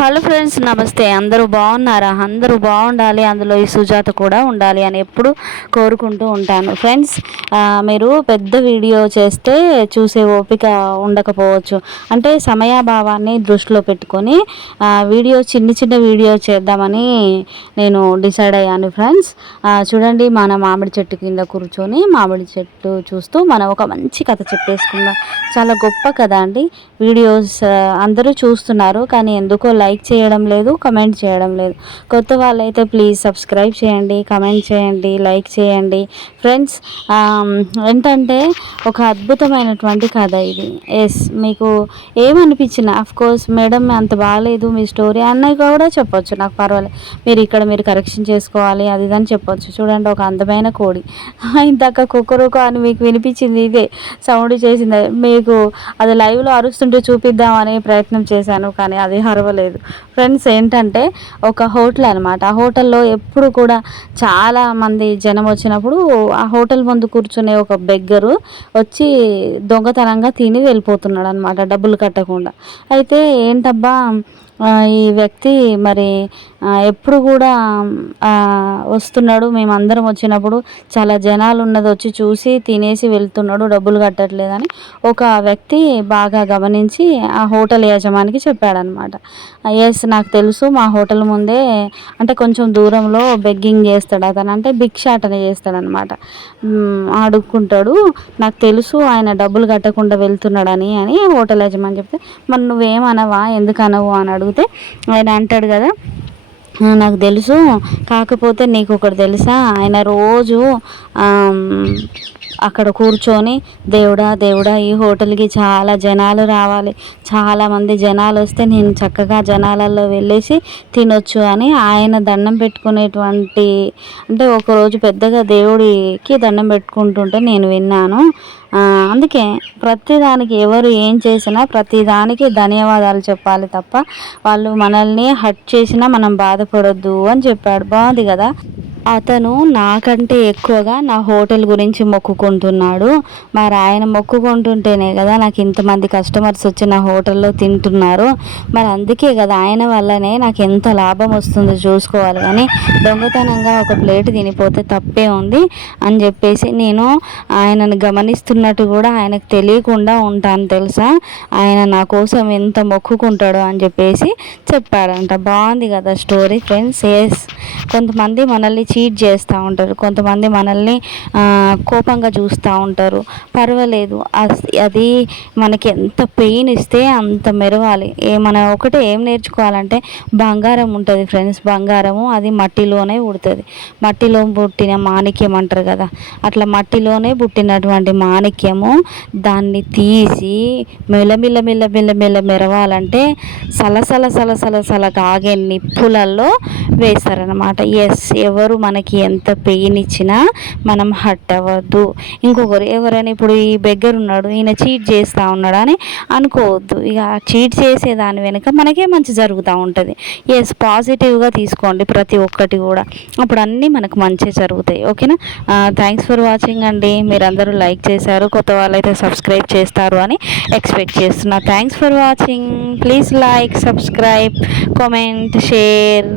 Hello friends, నమస్తే. అందరూ బాగున్నారా? అందరూ బాగుండాలి, అందులో ఈ సుజాత కూడా ఉండాలి అని ఎప్పుడు కోరుకుంటూ ఉంటాను. ఫ్రెండ్స్, మీరు పెద్ద వీడియో చేస్తే చూసే ఓపిక ఉండకపోవచ్చు. అంటే సమయాభావాన్ని దృష్టిలో పెట్టుకొని వీడియో చిన్న వీడియో చేద్దామని నేను డిసైడ్ అయ్యాను. ఫ్రెండ్స్, చూడండి, మన మామిడి చెట్టు కింద కూర్చొని మామిడి చెట్టు చూస్తూ మనం ఒక మంచి కథ చెప్పేసుకుందాం. చాలా గొప్ప కథ అండి. వీడియోస్ అందరూ చూస్తున్నారు, కానీ ఎందుకో లైక్ చేయడం లేదు, కమెంట్ చేయడం లేదు. కొత్త వాళ్ళైతే ప్లీజ్ సబ్స్క్రైబ్ చేయండి, కమెంట్ చేయండి, లైక్ చేయండి. ఫ్రెండ్స్, ఏంటంటే ఒక అద్భుతమైనటువంటి కథ ఇది. మీకు ఏమనిపించిన కోర్స్ మేడం అంత బాగాలేదు మీ స్టోరీ అన్నది కూడా చెప్పొచ్చు, నాకు పర్వాలేదు. మీరు కరెక్షన్ చేసుకోవాలి అది ఇదని చెప్పొచ్చు. చూడండి, ఒక అందమైన కోడి ఇంతక కుక్కరుకో అని మీకు వినిపించింది, ఇదే సౌండ్ చేసింది. మీకు అది లైవ్లో అరుస్తుంటే చూపిద్దామని ప్రయత్నం చేశాను, కానీ అది అరవలేదు. ఫ్రెండ్స్, ఏంటంటే ఒక హోటల్ అనమాట. ఆ హోటల్లో ఎప్పుడు కూడా చాలామంది జనం వచ్చినప్పుడు ఆ హోటల్ ముందు కూర్చునే ఒక బెగ్గరు వచ్చి దొంగతనంగా తిని వెళ్ళిపోతున్నాడు అనమాట, డబ్బులు కట్టకుండా. అయితే ఏంటబ్బా, ఈ వ్యక్తి మరి ఎప్పుడు కూడా వస్తున్నాడు, మేమందరం వచ్చినప్పుడు చాలా జనాలు ఉన్నది వచ్చి చూసి తినేసి వెళ్తున్నాడు, డబ్బులు కట్టట్లేదని ఒక వ్యక్తి బాగా గమనించి ఆ హోటల్ యజమానికి చెప్పాడనమాట. నాకు తెలుసు, మా హోటల్ ముందే అంటే కొంచెం దూరంలో బెగ్గింగ్ చేస్తాడు అతను, అంటే భిక్షాటన చేస్తాడనమాట, అడుక్కుంటాడు. నాకు తెలుసు ఆయన డబ్బులు కట్టకుండా వెళ్తున్నాడని హోటల్ యజమాని చెప్తే, మరి నువ్వేమనవా, ఎందుకు అనవు అని అడిగితే ఆయన అంటాడు కదా, నాకు తెలుసు, కాకపోతే నీకు ఒకటి తెలుసా, ఆయన రోజు అక్కడ కూర్చొని దేవుడా ఈ హోటల్కి చాలా జనాలు రావాలి, చాలామంది జనాలు వస్తే నేను చక్కగా జనాలలో వెళ్ళేసి తినొచ్చు అని ఆయన దండం పెట్టుకునేటువంటి, అంటే ఒకరోజు పెద్దగా దేవుడికి దండం పెట్టుకుంటుంటే నేను విన్నాను. అందుకే ప్రతిదానికి ఎవరు ఏం చేసినా ప్రతిదానికి ధన్యవాదాలు చెప్పాలి తప్ప వాళ్ళు మనల్ని హర్ట్ చేసినా మనం బాధపడొద్దు అని చెప్పాడు. బాగుంది కదా. అతను నాకంటే ఎక్కువగా నా హోటల్ గురించి మొక్కుకుంటున్నాడు. మరి ఆయన మొక్కుకుంటుంటేనే కదా నాకు ఇంతమంది కస్టమర్స్ వచ్చి నా హోటల్లో తింటున్నారు. మరి అందుకే కదా, ఆయన వల్లనే నాకు ఎంత లాభం వస్తుందో చూసుకోవాలి, కానీ దొంగతనంగా ఒక ప్లేట్ తినిపోతే తప్పే ఉంది అని చెప్పేసి నేను ఆయనను గమనిస్తున్నట్టు కూడా ఆయనకు తెలియకుండా ఉంటాను తెలుసా, ఆయన నా కోసం ఎంత మొక్కుకుంటాడో అని చెప్పేసి చెప్పాడంట. బాగుంది కదా స్టోరీ. ఫ్రెండ్స్, కొంతమంది మనల్ని చీట్ చేస్తూ ఉంటారు, కొంతమంది మనల్ని కోపంగా చూస్తూ ఉంటారు. పర్వాలేదు, అది మనకి ఎంత పెయిన్ ఇస్తే అంత మెరవాలి. మనం ఒకటే ఏం నేర్చుకోవాలంటే, బంగారం ఉంటుంది ఫ్రెండ్స్, బంగారము అది మట్టిలోనే పుడుతుంది. మట్టిలో పుట్టిన మాణిక్యం అంటారు కదా, అట్లా మట్టిలోనే పుట్టినటువంటి మాణిక్యము దాన్ని తీసి మెల్ల మెరవాలంటే సలసల కాగే నిప్పులలో వేస్తారనమాట. ఎవరు మనకి ఎంత పెయిన్ ఇచ్చినా మనం హర్ట్ అవ్వద్దు. ఇంకొకరు ఎవరైనా ఇప్పుడు ఈ బెగ్గర్ ఉన్నాడు, ఈయన చీట్ చేస్తూ ఉన్నాడు అని అనుకోవద్దు. ఇక చీట్ చేసే దాని వెనుక మనకే మంచి జరుగుతూ ఉంటుంది. పాజిటివ్గా తీసుకోండి ప్రతి ఒక్కటి కూడా, అప్పుడు అన్నీ మనకు మంచి జరుగుతాయి. ఓకేనా. థ్యాంక్స్ ఫర్ వాచింగ్ అండి. మీరందరూ లైక్ చేశారు, కొత్త వాళ్ళైతే సబ్స్క్రైబ్ చేస్తారు అని ఎక్స్పెక్ట్ చేస్తున్నా. Thanks for watching. Please like, subscribe, comment, share.